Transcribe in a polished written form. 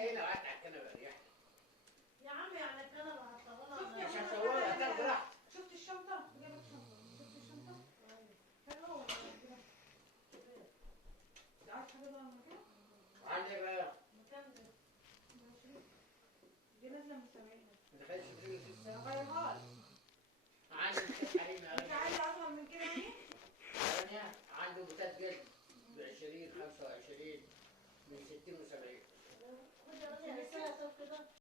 خليها هنا قعدت على الكنبه ريحت. يا عمي على الكنبه هتصورها. مش هتصورها هتاخد راحتك. شفت الشنطة؟ جابت شنطة. شفت الشنطة؟ حلوة ولا كده؟ عايز حاجة بقى من كده؟ عندك بقى مكان ده. ماشي. دي نازلة من 70. ما دخلتش في رجلك لسه. غيرها